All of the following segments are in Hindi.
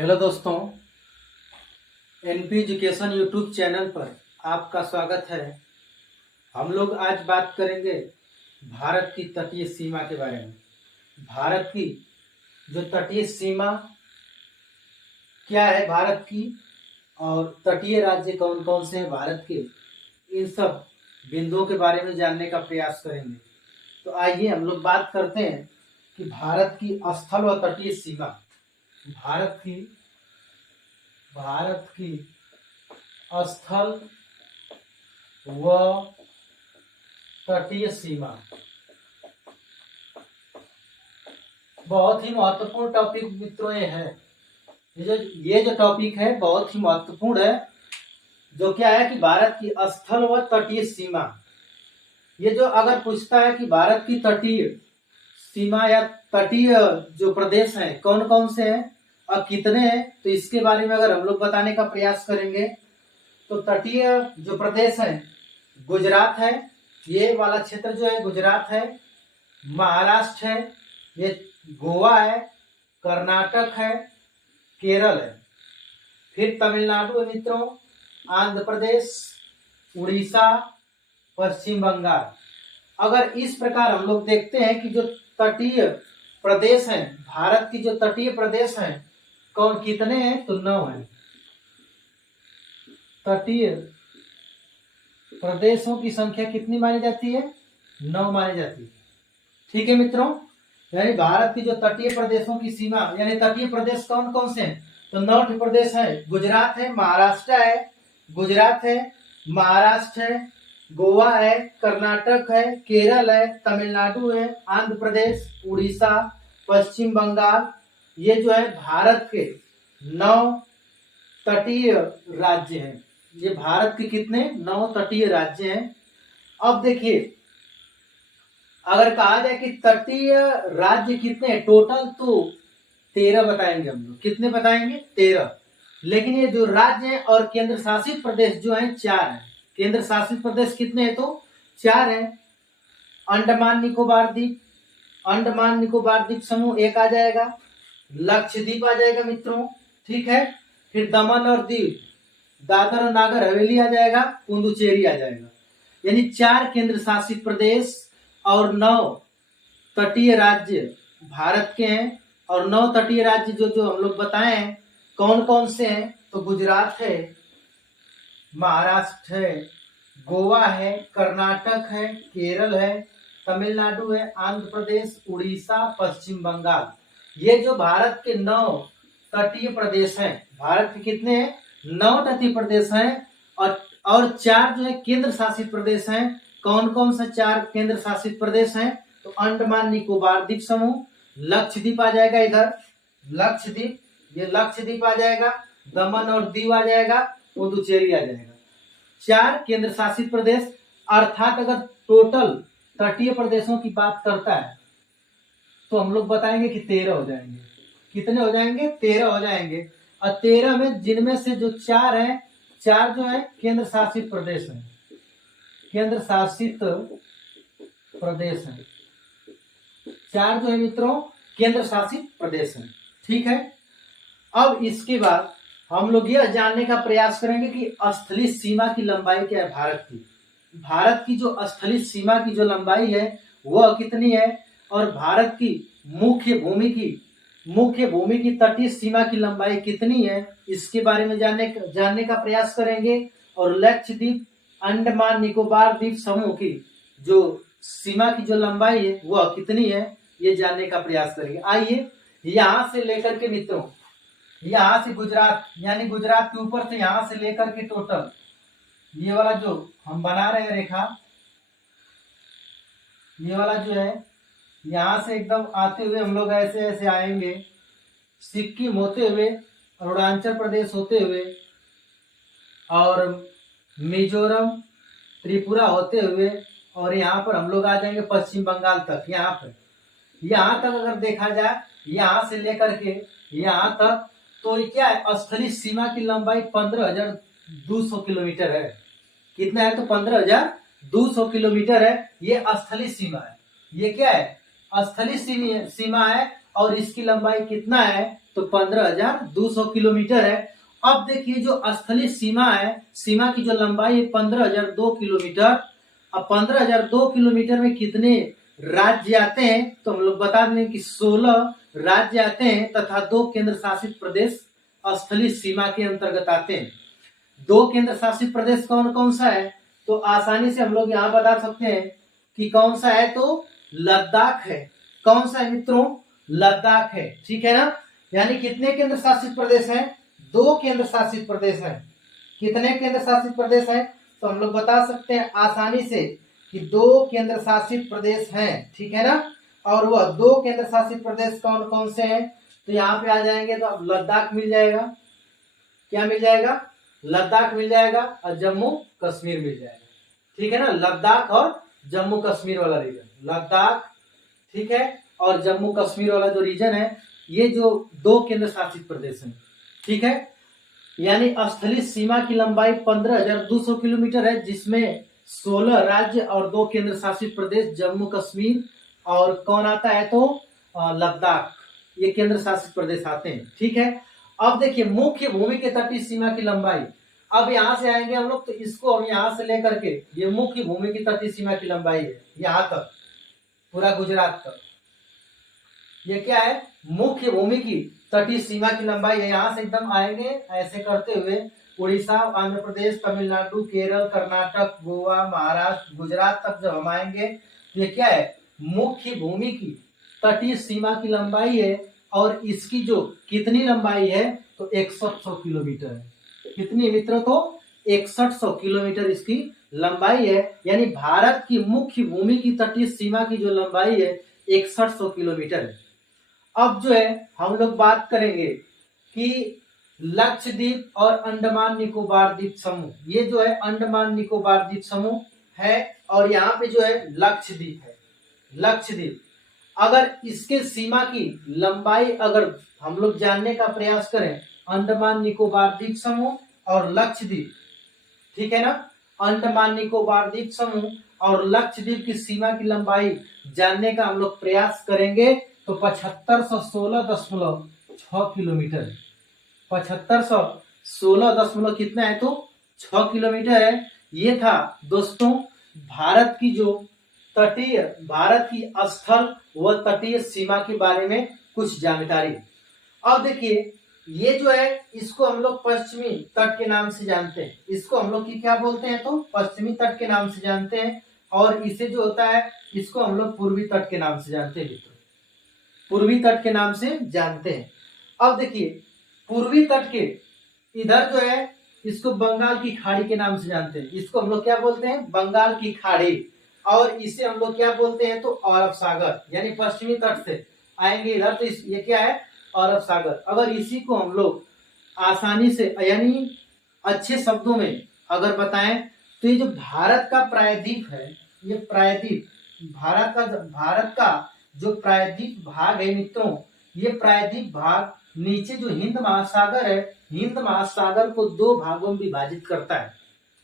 हेलो दोस्तों, एनपी एजुकेशन यूट्यूब चैनल पर आपका स्वागत है। हम लोग आज बात करेंगे भारत की तटीय सीमा के बारे में। भारत की जो तटीय सीमा क्या है भारत की, और तटीय राज्य कौन कौन से हैं भारत के, इन सब बिंदुओं के बारे में जानने का प्रयास करेंगे। तो आइए हम लोग बात करते हैं कि भारत की स्थल व तटीय सीमा। भारत की स्थल व तटीय सीमा बहुत ही महत्वपूर्ण टॉपिक मित्रों ये है। ये जो टॉपिक है बहुत ही महत्वपूर्ण है। जो क्या है कि भारत की स्थल व तटीय सीमा, ये जो अगर पूछता है कि भारत की तटीय सीमा या तटीय जो प्रदेश हैं कौन कौन से हैं और कितने हैं, तो इसके बारे में अगर हम लोग बताने का प्रयास करेंगे तो तटीय जो प्रदेश है गुजरात है, ये वाला क्षेत्र जो है गुजरात है, महाराष्ट्र है, ये गोवा है, कर्नाटक है, केरल है, फिर तमिलनाडु है मित्रों, आंध्र प्रदेश, उड़ीसा, पश्चिम बंगाल। अगर इस प्रकार हम लोग देखते हैं कि जो तटीय प्रदेश हैं, भारत की जो तटीय प्रदेश हैं कौन कितने हैं, तो 9 हैं। तटीय प्रदेशों की संख्या कितनी मानी जाती है? 9 मानी जाती है। ठीक है मित्रों, यानी भारत की जो तटीय प्रदेशों की सीमा यानी तटीय प्रदेश कौन कौन से हैं, तो 9 प्रदेश है। गुजरात है, महाराष्ट्र है, गुजरात है, महाराष्ट्र है, गोवा है, कर्नाटक है, केरल है, तमिलनाडु है, आंध्र प्रदेश, उड़ीसा, पश्चिम बंगाल। ये जो है भारत के 9 तटीय राज्य हैं। ये भारत के कितने 9 तटीय राज्य हैं। अब देखिए, अगर कहा जाए कि तटीय राज्य कितने टोटल, तो 13 बताएंगे हम लोग। कितने बताएंगे? 13। लेकिन ये जो राज्य है और केंद्र शासित प्रदेश जो है 4 है। केंद्र शासित प्रदेश कितने हैं? तो 4 है। अंडमान निकोबार द्वीप, अंडमान निकोबार द्वीप समूह 1 आ जाएगा, लक्षद्वीप आ जाएगा मित्रों, ठीक है। फिर दमन और दीव, दादर और नागर हवेली आ जाएगा, पुडुचेरी आ जाएगा। यानी 4 केंद्र शासित प्रदेश और 9 तटीय राज्य भारत के हैं। और 9 तटीय राज्य जो जो हम लोग बताए हैं कौन कौन से हैं, तो गुजरात है, महाराष्ट्र है, गोवा है, कर्नाटक है, केरल है, तमिलनाडु है, आंध्र प्रदेश, उड़ीसा, पश्चिम बंगाल। ये जो भारत के 9 तटीय प्रदेश हैं, भारत के कितने हैं? 9 तटीय प्रदेश हैं। और 4 जो है केंद्र शासित प्रदेश हैं। कौन कौन से 4 केंद्र शासित प्रदेश हैं? तो अंडमान निकोबार द्वीप समूह, लक्षद्वीप आ जाएगा, इधर लक्षद्वीप, ये लक्षद्वीप आ जाएगा, दमन और दीव आ जाएगा, पुडुचेरी आ जाएगा। 4 केंद्र शासित प्रदेश। अर्थात अगर टोटल तटीय प्रदेशों की बात करता है तो हम लोग बताएंगे कि 13 हो जाएंगे। कितने हो जाएंगे? 13 हो जाएंगे। और 13 में जिनमें से जो 4 हैं, 4 जो है केंद्र शासित प्रदेश हैं, केंद्र शासित प्रदेश हैं। 4 जो है मित्रों केंद्र शासित प्रदेश हैं, ठीक है। अब इसके बाद हम लोग यह जानने का प्रयास करेंगे कि स्थलीय सीमा की लंबाई क्या है भारत की। भारत की जो स्थलीय सीमा की जो लंबाई है वह कितनी है, और भारत की मुख्य भूमि की तटीय सीमा की लंबाई कितनी है, इसके बारे में जानने का प्रयास करेंगे। और लक्षद्वीप, अंडमान निकोबार द्वीप समूह की जो सीमा की जो लंबाई है वह कितनी है, ये जानने का प्रयास करेंगे। आइए, यहां से लेकर के मित्रों, यहां से गुजरात, यानी गुजरात के ऊपर से यहां से लेकर के टोटल ये वाला जो हम बना रहे हैं रेखा, ये वाला जो है यहां से एकदम आते हुए हम लोग ऐसे ऐसे आएंगे, सिक्किम होते हुए, अरुणाचल प्रदेश होते हुए, और मिजोरम, त्रिपुरा होते हुए, और यहाँ पर हम लोग आ जाएंगे पश्चिम बंगाल तक। यहाँ तक अगर देखा जाए, यहाँ से लेकर के यहाँ तक, तो ये क्या है? स्थलीय सीमा की लंबाई 15,200 किलोमीटर है। कितना है? तो 15,200 किलोमीटर है। ये स्थलीय सीमा है। ये क्या है? स्थलीय सीमा है। और इसकी लंबाई कितना है? तो तो 15,200 किलोमीटर है। अब देखिए जो स्थलीय सीमा है, सीमा की जो लंबाई है 15,002 किलोमीटर। अब 15,002 किलोमीटर में कितने राज्य आते हैं, तो हम लोग बता दें कि 16 राज्य आते हैं तथा 2 केंद्र शासित प्रदेश स्थलीय सीमा के अंतर्गत आते हैं। 2 केंद्र शासित प्रदेश कौन कौन सा है, तो आसानी से हम लोग यहाँ बता सकते हैं कि कौन सा है, तो लद्दाख है। कौन सा है मित्रों, लद्दाख है, ठीक है ना। यानी कितने केंद्र शासित प्रदेश हैं, 2 केंद्र शासित प्रदेश हैं। कितने केंद्र शासित प्रदेश हैं, तो हम लोग बता सकते हैं आसानी से कि 2 केंद्र शासित प्रदेश हैं, ठीक है ना। और वह 2 केंद्र शासित प्रदेश कौन कौन से हैं, तो यहाँ पे आ जाएंगे तो अब लद्दाख मिल जाएगा। क्या मिल जाएगा, लद्दाख मिल जाएगा और जम्मू कश्मीर मिल जाएगा, ठीक है ना। लद्दाख और जम्मू कश्मीर वाला रीजन, लद्दाख, ठीक है, और जम्मू कश्मीर वाला जो रीजन है, ये जो 2 केंद्र शासित प्रदेश हैं, ठीक है। यानी स्थलीय सीमा की लंबाई 15,200 किलोमीटर है, जिसमें 16 राज्य और 2 केंद्र शासित प्रदेश जम्मू कश्मीर और कौन आता है, तो लद्दाख, ये केंद्र शासित प्रदेश आते हैं, ठीक है। अब देखिए मुख्य भूमि के तटीय सीमा की लंबाई, अब यहाँ से आएंगे हम लोग, तो इसको हम यहाँ से लेकर के, ये मुख्य भूमि की तटीय सीमा की लंबाई है, यहाँ तक पूरा गुजरात तक, ये क्या है, मुख्य भूमि की तटीय सीमा की लंबाई है। यहाँ से एकदम आएंगे ऐसे करते हुए उड़ीसा, आंध्र प्रदेश, तमिलनाडु, केरल, कर्नाटक, गोवा, महाराष्ट्र, गुजरात तक जब हम आएंगे, तो ये क्या है, मुख्य भूमि की तटीय सीमा की लंबाई है। और इसकी जो कितनी लंबाई है, तो 6100 किलोमीटर है। कितनी मित्रों, तो 6100 किलोमीटर इसकी लंबाई है। यानी भारत की मुख्य भूमि की तटीय सीमा की जो लंबाई है 6100 किलोमीटर है। अब जो है हम लोग बात करेंगे कि लक्षद्वीप और अंडमान निकोबार द्वीप समूह, ये जो है अंडमान निकोबार द्वीप समूह है, और यहाँ पे जो है लक्षद्वीप है। लक्षद्वीप, अगर इसके सीमा की लंबाई अगर हम लोग जानने का प्रयास करें, अंडमान निकोबार द्वीप समूह और लक्षद्वीप, ठीक है ना, अंडमान निकोबार द्वीप समूह और लक्षद्वीप की सीमा की लंबाई जानने का हम लोग प्रयास करेंगे, तो 7516.6 किलोमीटर, 7516 कितना है, तो 6 किलोमीटर है। ये था दोस्तों भारत की जो तटीय, भारत की स्थल व तटीय सीमा के बारे में कुछ जानकारी। अब देखिए ये जो है इसको हम लोग पश्चिमी तट के नाम से जानते हैं, इसको हम लोग की क्या बोलते हैं, तो पश्चिमी तट के नाम से जानते हैं। और इसे जो होता है इसको हम लोग पूर्वी तट के नाम से जानते हैं, पूर्वी तट के नाम से जानते हैं। अब देखिए पूर्वी तट के इधर जो है इसको बंगाल की खाड़ी के नाम से जानते हैं, इसको हम लोग क्या बोलते हैं, बंगाल की खाड़ी। और इसे हम लोग क्या बोलते हैं, तो अरब सागर। यानी पश्चिमी तट से आएंगे इधर तो ये क्या है, अरब सागर। अगर इसी को हम लोग आसानी से यानी अच्छे शब्दों में अगर बताएं, तो ये जो भारत का प्रायद्वीप है, ये प्रायद्वीप भारत का जो प्रायद्वीप भाग है मित्रों, ये प्रायद्वीप भाग नीचे जो हिंद महासागर है, हिंद महासागर को 2 भागों में विभाजित करता है।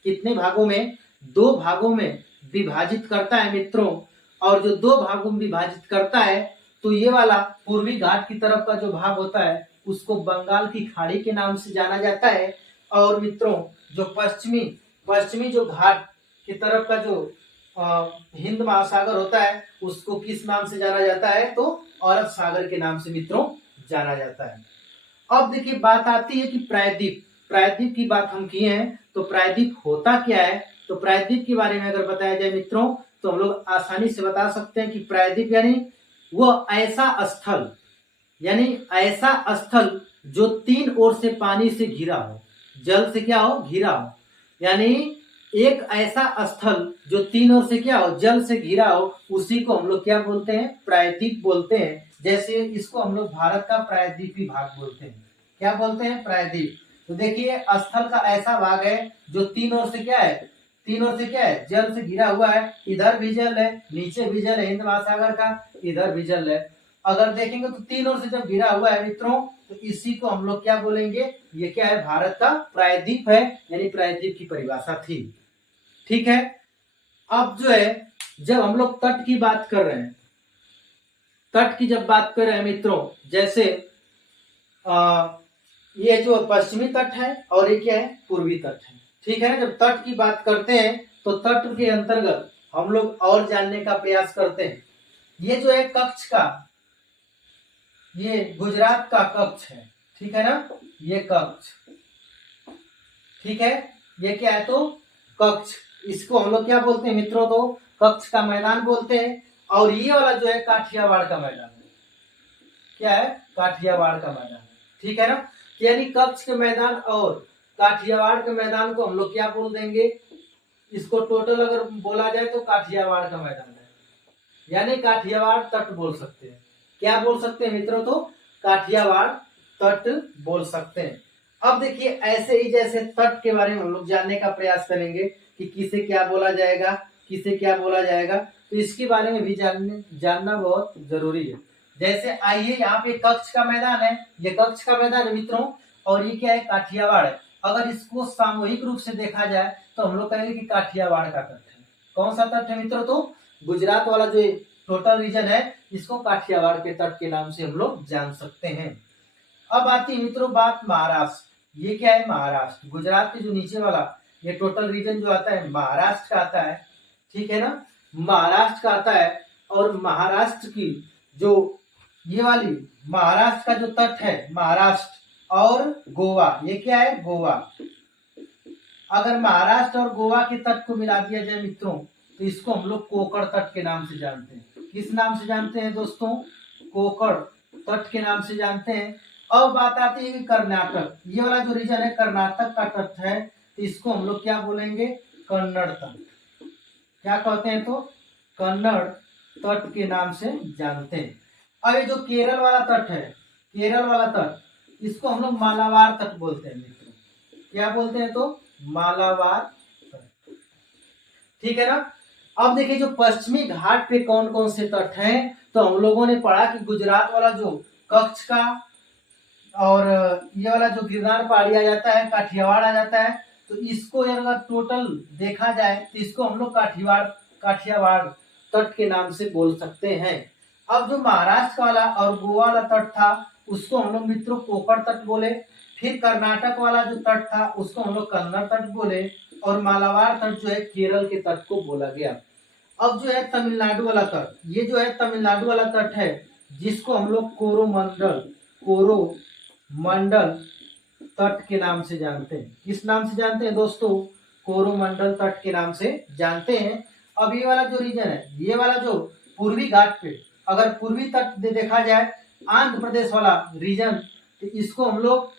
कितने भागों में, 2 भागों में विभाजित करता है मित्रों। और जो 2 भागों में विभाजित करता है, तो ये वाला पूर्वी घाट की तरफ का जो भाग होता है उसको बंगाल की खाड़ी के नाम से जाना जाता है। और मित्रों जो पश्चिमी जो घाट की तरफ का जो हिंद महासागर होता है उसको किस नाम से जाना जाता है, तो अरब सागर के नाम से मित्रों जाना जाता है। अब देखिए बात आती है कि प्रायद्वीप की बात हम किए हैं, तो प्रायद्वीप होता क्या है, तो प्रायद्वीप के बारे में अगर बताया जाए मित्रों, तो हम लोग आसानी से बता सकते हैं कि प्रायद्वीप यानी वो ऐसा स्थल जो 3 ओर से पानी से घिरा हो, जल से क्या हो, घिरा हो। यानी एक ऐसा स्थल जो 3 ओर से क्या हो, जल से घिरा हो, उसी को हम लोग क्या बोलते हैं, प्रायद्वीप बोलते हैं। जैसे इसको हम लोग भारत का प्रायद्वीपीय भाग बोलते हैं। क्या बोलते हैं, प्रायद्वीप। तो देखिए स्थल का ऐसा भाग है जो 3 ओर से क्या है, जल से घिरा हुआ है। इधर भी जल है, नीचे भी जल है हिंद महासागर का, इधर भी जल है। अगर देखेंगे तो 3 ओर से जब घिरा हुआ है मित्रों, तो इसी को हम लोग क्या बोलेंगे, ये क्या है, भारत का प्रायद्वीप है। यानी प्रायद्वीप की परिभाषा थी, ठीक है। अब जो है जब हम लोग तट की बात कर रहे हैं, तट की जब बात कर रहे हैं मित्रों, जैसे ये जो पश्चिमी तट है और ये क्या है, पूर्वी तट है। ठीक है ना। जब तट की बात करते हैं तो तट के अंतर्गत हम लोग और जानने का प्रयास करते हैं। ये जो है कच्छ का, ये गुजरात का कच्छ है। ठीक है ना, ये कच्छ, ठीक है। ये क्या है तो कच्छ, इसको हम लोग क्या बोलते हैं मित्रों, तो कच्छ का मैदान बोलते हैं। और ये वाला जो है काठियावाड़ का मैदान है। क्या है, काठियावाड़ का मैदान है। ठीक है ना। यानी कच्छ के मैदान और काठियावाड़ के मैदान को हम लोग क्या बोल देंगे, इसको टोटल अगर बोला जाए तो काठियावाड़ का मैदान है, यानी काठियावाड़ तट बोल सकते हैं। क्या बोल सकते हैं मित्रों, तो काठियावाड़ तट बोल सकते हैं। अब देखिए ऐसे ही जैसे तट के बारे में हम लोग जानने का प्रयास करेंगे कि किसे क्या बोला जाएगा, किसे क्या बोला जाएगा, तो इसके बारे में भी जानना बहुत जरूरी है। जैसे आइए यहाँ पे कच्छ का मैदान है, ये कच्छ का मैदान है मित्रों, और ये क्या है, काठियावाड़ है। अगर इसको सामूहिक रूप से देखा जाए तो हम लोग कहेंगे कि काठियावाड़ का तट है। कौन सा तट है मित्रों, तो गुजरात वाला जो टोटल रीजन है इसको काठियावाड़ के तट के नाम से हम लोग जान सकते हैं। अब आती है मित्रों बात महाराष्ट्र। ये क्या है, महाराष्ट्र। गुजरात के जो नीचे वाला ये टोटल रीजन जो आता है महाराष्ट्र का आता है। ठीक है ना, महाराष्ट्र का आता है। और महाराष्ट्र की जो ये वाली महाराष्ट्र का जो तट है, महाराष्ट्र और गोवा, ये क्या है, गोवा। अगर महाराष्ट्र और गोवा के तट को मिला दिया जाए मित्रों तो इसको हम लोग कोकण तट के नाम से जानते हैं। किस नाम से जानते हैं दोस्तों, कोकण तट के नाम से जानते हैं। अब बात आती है कि कर्नाटक, ये वाला जो रीजन है कर्नाटक का तट है, तो इसको हम लोग क्या बोलेंगे, कन्नड़ तट। क्या कहते हैं, तो कन्नड़ तट के नाम से जानते हैं। अब ये जो केरल वाला तट है, केरल वाला तट, इसको हम लोग मालाबार तट बोलते हैं मित्रों। क्या बोलते हैं, तो मालाबार तट। ठीक है ना। अब देखिए जो पश्चिमी घाट पे कौन कौन से तट हैं, तो हम लोगों ने पढ़ा कि गुजरात वाला जो कच्छ का और ये वाला जो गिरनार पहाड़ी आ जाता है, काठियावाड़ आ जाता है, तो इसको अगर टोटल देखा जाए तो इसको हम लोग काठियावाड़ तट के नाम से बोल सकते हैं। अब जो महाराष्ट्र वाला और गोवा वाला तट था उसको हम लोग मित्रों कोकण तट बोले। फिर कर्नाटक वाला जो तट था उसको हम लोग कन्नड़ तट बोले। और मालाबार तट जो है केरल के तट को बोला गया। अब जो है तमिलनाडु वाला तट, ये जो है तमिलनाडु वाला तट है जिसको हम लोग कोरोमंडल तट के नाम से जानते हैं। किस नाम से जानते हैं दोस्तों, कोरोमंडल तट के नाम से जानते हैं। अब ये वाला जो रीजन है, ये वाला जो पूर्वी घाट पे अगर पूर्वी तट देखा जाए आंध्र प्रदेश वाला रीजन, तो इसको हम लोग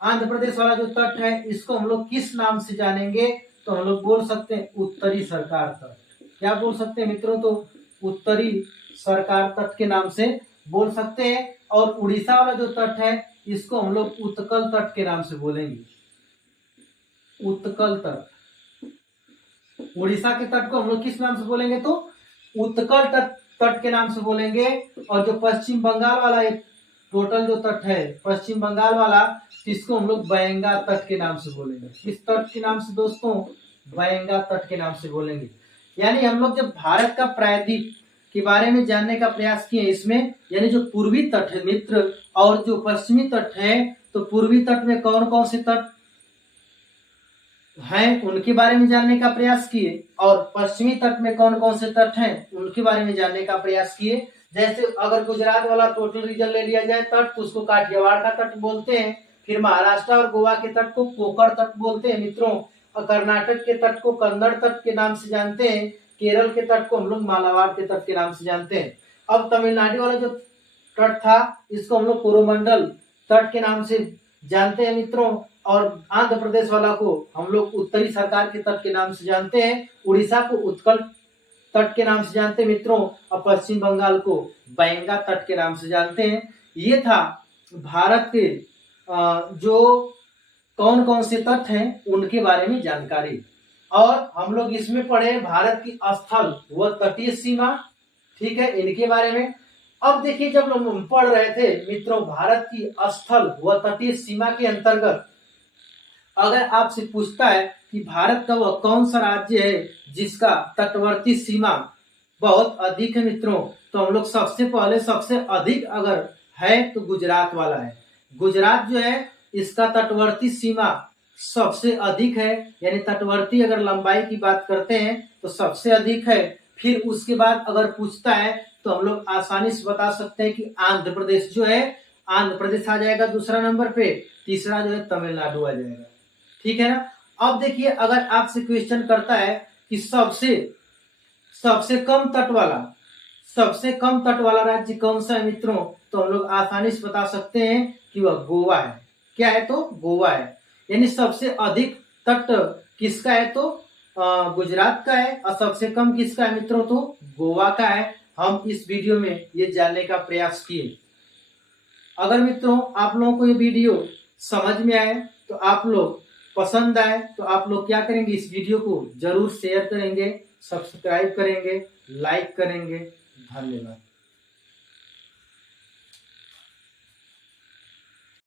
आंध्र प्रदेश वाला जो तट है इसको हम लोग किस नाम से जानेंगे, तो हम लोग बोल सकते हैं उत्तरी सरकार तट। क्या बोल सकते हैं मित्रों, तो उत्तरी सरकार तट के नाम से बोल सकते हैं। और उड़ीसा वाला जो तट है इसको हम लोग उत्कल तट के नाम से बोलेंगे, उत्कल तट। उड़ीसा के तट को हम लोग किस नाम से बोलेंगे, तो उत्कल तट के नाम से बोलेंगे। और जो पश्चिम बंगाल वाला एक टोटल जो तट है पश्चिम बंगाल वाला, इसको हम लोग बैंगा तट के नाम से बोलेंगे। किस तट के नाम से दोस्तों, बैंगा तट के नाम से बोलेंगे। यानी हम लोग जब भारत का प्रायद्वीप के बारे में जानने का प्रयास किए इसमें, यानी जो पूर्वी तट है मित्र और जो पश्चिमी तट है, तो पूर्वी तट में कौन कौन से तट हैं उनके बारे में जानने का प्रयास किए, और पश्चिमी तट में कौन कौन से तट हैं उनके बारे में जानने का प्रयास किए। जैसे अगर गुजरात वाला टोटल रीजन ले लिया जाए तट, तो उसको काठियावाड़ का तट बोलते हैं। फिर महाराष्ट्र और गोवा के तट को कोकण तट बोलते हैं मित्रों। और कर्नाटक के तट को कन्नड़ तट के नाम से जानते हैं। केरल के तट को हम लोग मालाबार के तट के नाम से जानते हैं। अब तमिलनाडु वाला जो तट था इसको हम लोग कोरोमंडल तट के नाम से जानते हैं मित्रों। और आंध्र प्रदेश वाला को हम लोग उत्तरी सरकार के तट के नाम से जानते हैं। उड़ीसा को उत्कल तट के नाम से जानते हैं मित्रों। और पश्चिम बंगाल को बैंगा तट के नाम से जानते हैं। ये था भारत के जो कौन कौन से तट हैं उनके बारे में जानकारी। और हम लोग इसमें पढ़े भारत की स्थल व तटीय सीमा, ठीक है, इनके बारे में। अब देखिए जब हम पढ़ रहे थे मित्रों भारत की स्थल व तटीय सीमा के अंतर्गत अगर आपसे पूछता है कि भारत का वह कौन सा राज्य है जिसका तटवर्ती सीमा बहुत अधिक है मित्रों, तो हम लोग सबसे पहले सबसे अधिक अगर है तो गुजरात वाला है। गुजरात जो है इसका तटवर्ती सीमा सबसे अधिक है, यानी तटवर्ती अगर लंबाई की बात करते हैं तो सबसे अधिक है। फिर उसके बाद अगर पूछता है तो हम लोग आसानी से बता सकते हैं कि आंध्र प्रदेश जो है, आंध्र प्रदेश आ जाएगा दूसरा नंबर पे, तीसरा जो है तमिलनाडु आ जाएगा। ठीक है ना। अब देखिए अगर आपसे क्वेश्चन करता है कि सबसे सबसे कम तट वाला सबसे कम तट वाला राज्य कौन सा है मित्रों, तो हम लोग आसानी से बता सकते हैं कि वह गोवा है। क्या है, तो गोवा है। यानी सबसे अधिक तट किसका है, तो गुजरात का है, और सबसे कम किसका है मित्रों, तो गोवा का है। हम इस वीडियो में ये जानने का प्रयास किए। अगर मित्रों आप लोगों को ये वीडियो समझ में आए, तो आप लोग पसंद आए तो आप लोग क्या करेंगे, इस वीडियो को जरूर शेयर करेंगे, सब्सक्राइब करेंगे, लाइक करेंगे। धन्यवाद।